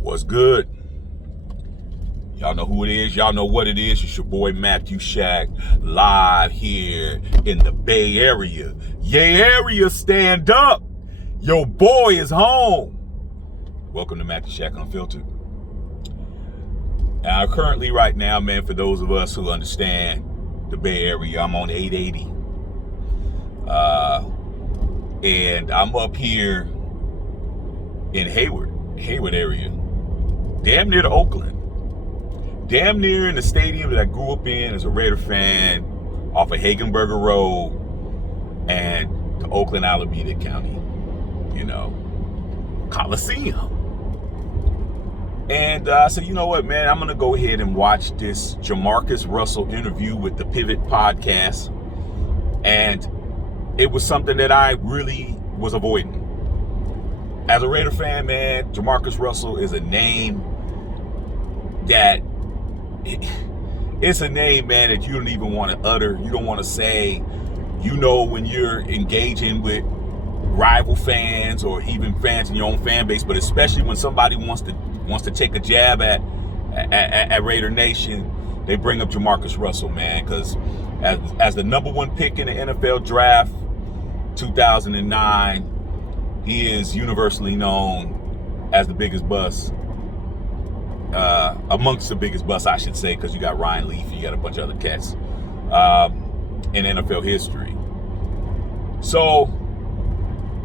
What's good? Y'all know who it is. Y'all know what it is. It's your boy Matthew Shack, live here in the Bay Area. Yay area, stand up. Your boy is home. Welcome to Matthew Shack Unfiltered. Now, currently right now, man, for those of us who understand the Bay Area, I'm on 880. And I'm up here in Hayward area, damn near to Oakland. Damn near in the stadium that I grew up in as a Raider fan, off of Hagenberger Road and the Oakland Alameda County, Coliseum. And I said, you know what, man, I'm going to go ahead and watch this JaMarcus Russell interview with the Pivot podcast. And it was something that I really was avoiding. As a Raider fan, man, JaMarcus Russell is a name that it's a name, man, that you don't even want to utter. You don't want to say, when you're engaging with rival fans or even fans in your own fan base, but especially when somebody wants to take a jab at Raider Nation, they bring up JaMarcus Russell, man, because as the number one pick in the NFL draft 2009, he is universally known as the biggest bust. Amongst the biggest busts, I should say, because you got Ryan Leaf, you got a bunch of other cats in NFL history. So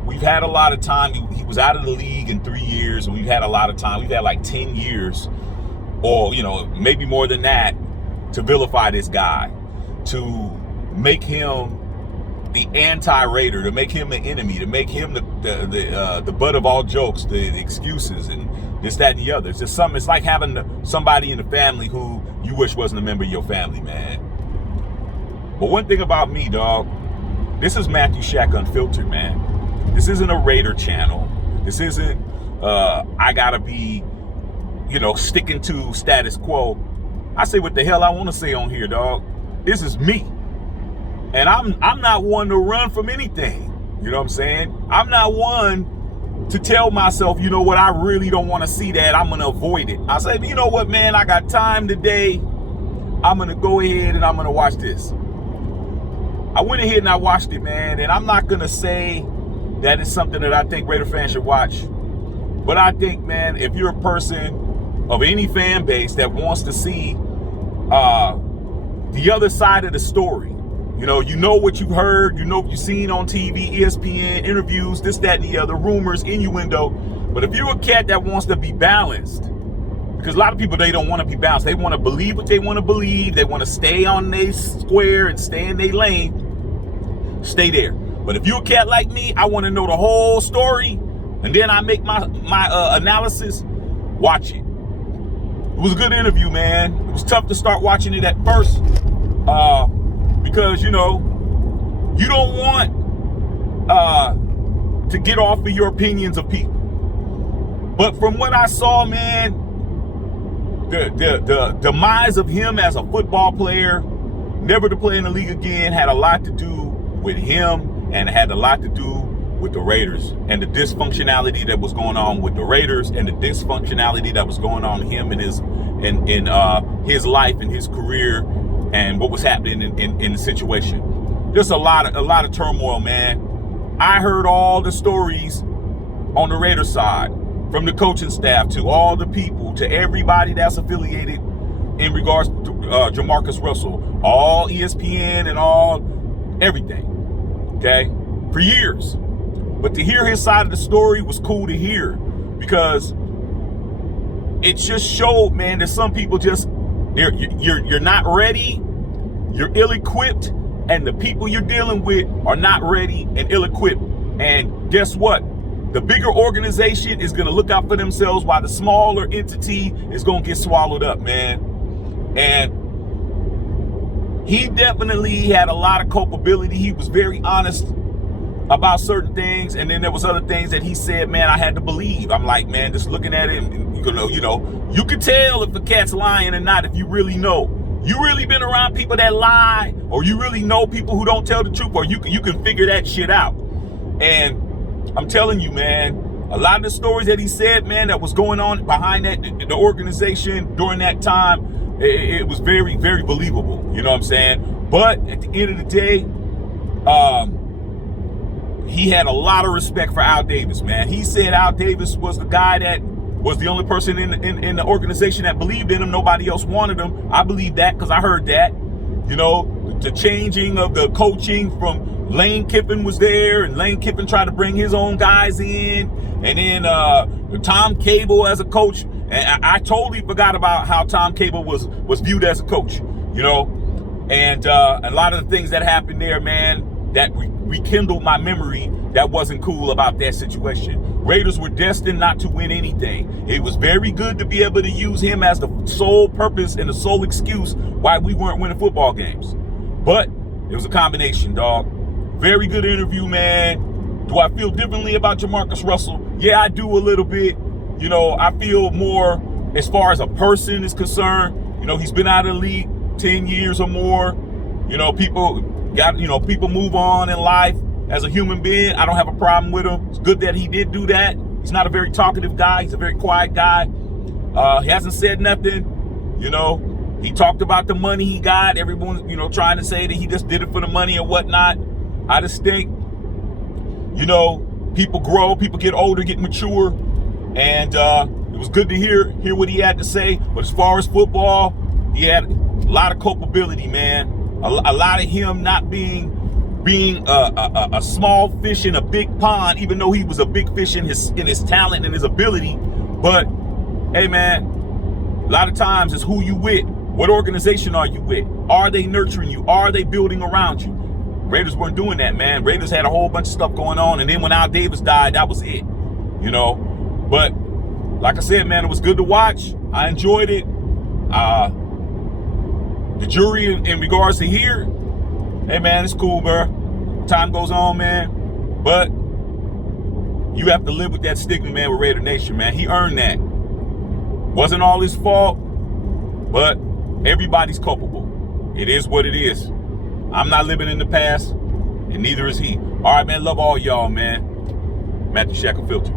we've had a lot of time. He was out of the league in 3 years, and we've had a lot of time. We've had like 10 years, or maybe more than that, to vilify this guy, to make him the anti-Raider, to make him the enemy, to make him the butt of all jokes, the excuses, and this, that, and the other. It's just something. It's like having somebody in the family who you wish wasn't a member of your family, man. But one thing about me, dog, this is Matthew Shack Unfiltered, man. This isn't a Raider channel. This isn't I gotta be, sticking to status quo. I say what the hell I want to say on here, dog. This is me. And I'm not one to run from anything. You know what I'm saying? I'm not one to tell myself, what, I really don't want to see that. I'm going to avoid it. I say, you know what, man, I got time today. I'm going to go ahead and I'm going to watch this. I went ahead and I watched it, man. And I'm not going to say that it's something that I think Raider fans should watch. But I think, man, if you're a person of any fan base that wants to see the other side of the story, you know what you've heard, what you've seen on TV, ESPN, interviews, this, that, and the other, rumors, innuendo. But if you're a cat that wants to be balanced, because a lot of people, they don't want to be balanced. They want to believe what they want to believe. They want to stay on their square and stay in their lane. Stay there. But if you're a cat like me, I want to know the whole story, and then I make my analysis. Watch it. It was a good interview, man. It was tough to start watching it at first. Because, you don't want to get off of your opinions of people. But from what I saw, man, the demise of him as a football player, never to play in the league again, had a lot to do with him, and it had a lot to do with the Raiders and the dysfunctionality that was going on with the Raiders and the dysfunctionality that was going on with him in his life and his career, and what was happening in the situation. Just a lot of turmoil, man. I heard all the stories on the Raider side, from the coaching staff to all the people, to everybody that's affiliated in regards to JaMarcus Russell, all ESPN and all everything, okay, for years. But to hear his side of the story was cool to hear, because it just showed, man, that some people just, you're not ready, you're ill-equipped, and the people you're dealing with are not ready and ill-equipped. And guess what? The bigger organization is going to look out for themselves, while the smaller entity is going to get swallowed up, man. And he definitely had a lot of culpability. He was very honest about certain things, and then there was other things that he said, man, I had to believe. I'm like, man, just looking at it, and you can tell if the cat's lying or not if you really know. You really been around people that lie, or you really know people who don't tell the truth, or you can figure that shit out. And I'm telling you, man, a lot of the stories that he said, man, that was going on behind that, the organization during that time, it was very, very believable. You know what I'm saying? But at the end of the day, he had a lot of respect for Al Davis, man. He said Al Davis was the guy that was the only person in the organization that believed in him. Nobody else wanted him. I believe that because I heard that. You know, the changing of the coaching from Lane Kiffin was there, and Lane Kiffin tried to bring his own guys in, and then Tom Cable as a coach. And I totally forgot about how Tom Cable was viewed as a coach, you know, and a lot of the things that happened there, man, that rekindled my memory. That wasn't cool about that situation. Raiders were destined not to win anything. It was very good to be able to use him as the sole purpose and the sole excuse why we weren't winning football games. But it was a combination, dog. Very good interview, man. Do I feel differently about JaMarcus Russell? Yeah, I do a little bit. You know, I feel more as far as a person is concerned. You know, he's been out of the league 10 years or more. You know, people move on in life. As a human being, I don't have a problem with him. It's good that he did do that. He's not a very talkative guy. He's a very quiet guy. He hasn't said nothing. You know, he talked about the money he got. Everyone's, you know, trying to say that he just did it for the money or whatnot. I just think, you know, people grow, people get older, get mature. And it was good to hear what he had to say. But as far as football, he had a lot of culpability, man. A lot of him not being a small fish in a big pond, even though he was a big fish in his talent and his ability. But hey, man, a lot of times it's who you with. What organization are you with? Are they nurturing you? Are they building around you? Raiders weren't doing that, man. Raiders had a whole bunch of stuff going on, and then when Al Davis died, that was it. You know, but like I said, man, it was good to watch. I enjoyed it. The jury in regards to here, hey, man, it's cool, bro. Time goes on, man. But you have to live with that stigma, man, with Raider Nation, man. He earned that. Wasn't all his fault, but everybody's culpable. It is what it is. I'm not living in the past, and neither is he. All right, man. Love all y'all, man. Matthew Shackle Filter.